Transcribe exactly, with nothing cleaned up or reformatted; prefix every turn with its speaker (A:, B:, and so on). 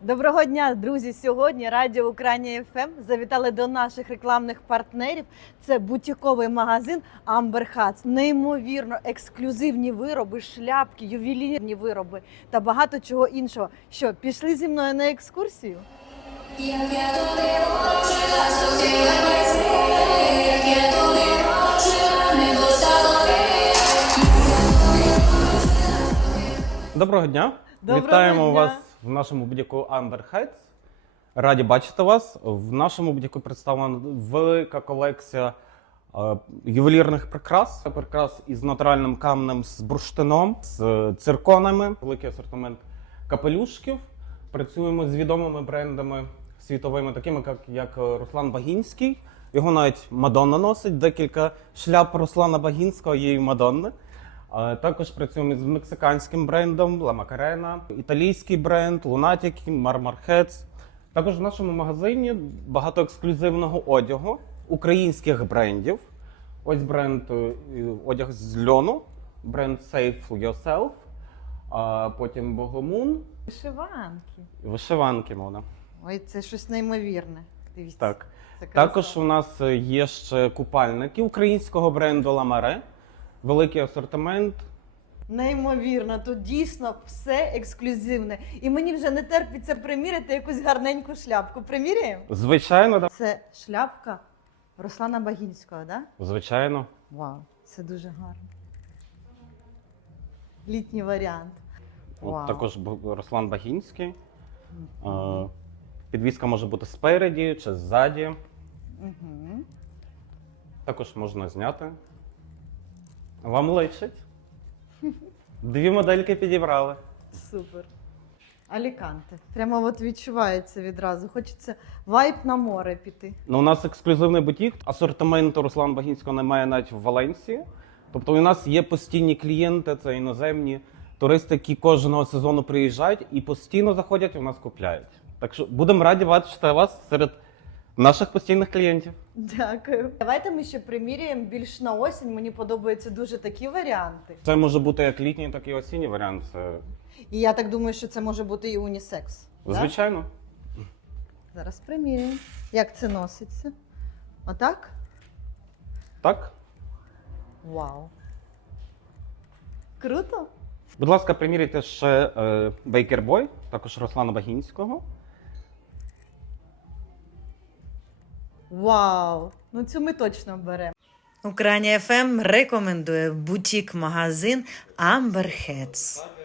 A: Доброго дня, друзі! Сьогодні Радіо Україна еф ем завітали до наших рекламних партнерів. Це бутіковий магазин Amber Hats. Неймовірно ексклюзивні вироби, шляпки, ювелірні вироби та багато чого іншого. Що, пішли зі мною на екскурсію?
B: Доброго дня!
A: Доброго
B: Вітаємо
A: дня.
B: вас в нашому бутіку Amber Hats. Раді бачити вас. В нашому бутіку представлена велика колекція е, ювелірних прикрас. Прикрас із натуральним каменем, з бурштином, з цирконами. Великий асортимент капелюшків. Працюємо з відомими брендами світовими, такими як, як Руслан Багінський. Його навіть Мадонна носить. Декілька шляп Руслана Багінського є і Мадонни. Також працюємо з мексиканським брендом La Macarena, італійський бренд Lunatic, Marmar Heads. Також в нашому магазині багато ексклюзивного одягу, українських брендів. Ось бренд одяг з льону, бренд Save Yourself, а потім Bogomун.
A: Вишиванки.
B: Вишиванки мода.
A: Ой, це щось неймовірне. Дивіться.
B: Так.
A: Це краса.
B: Також у нас є ще купальники українського бренду La Mare. Великий асортимент.
A: Неймовірно, тут дійсно все ексклюзивне. І мені вже не терпиться приміряти якусь гарненьку шляпку. Приміряємо?
B: Звичайно, да.
A: Це шляпка Руслана Багінського, так? Да?
B: Звичайно.
A: Вау, це дуже гарно. Літній варіант.
B: От
A: Вау.
B: також Б- Руслан Багінський. Е, Підвіска може бути спереді чи ззаді.
A: Угу.
B: Також можна зняти. Вам личить. Дві модельки підібрали.
A: Супер. Аліканте. Прямо от відчувається відразу. Хочеться вайб на море піти.
B: Ну, у нас ексклюзивний бутік. Асортименту Руслан Багінського немає навіть в Валенсії. Тобто у нас є постійні клієнти, це іноземні туристи, які кожного сезону приїжджають і постійно заходять і у нас купляють. Так що будемо раді бачити вас серед наших постійних клієнтів.
A: Дякую. Давайте ми ще приміряємо більш на осінь. Мені подобаються дуже такі варіанти.
B: Це може бути як літній, так і осінній варіант. Це
A: І я так думаю, що це може бути і унісекс. Да?
B: звичайно.
A: Зараз приміряємо. Як це носиться? Отак?
B: Так.
A: Вау. Круто.
B: Будь ласка, приміряйте ще е, Baker Boy, також Руслана Багінського.
A: Вау! Ну цю ми точно беремо. Україна еф ем рекомендує бутік-магазин Amber Hats.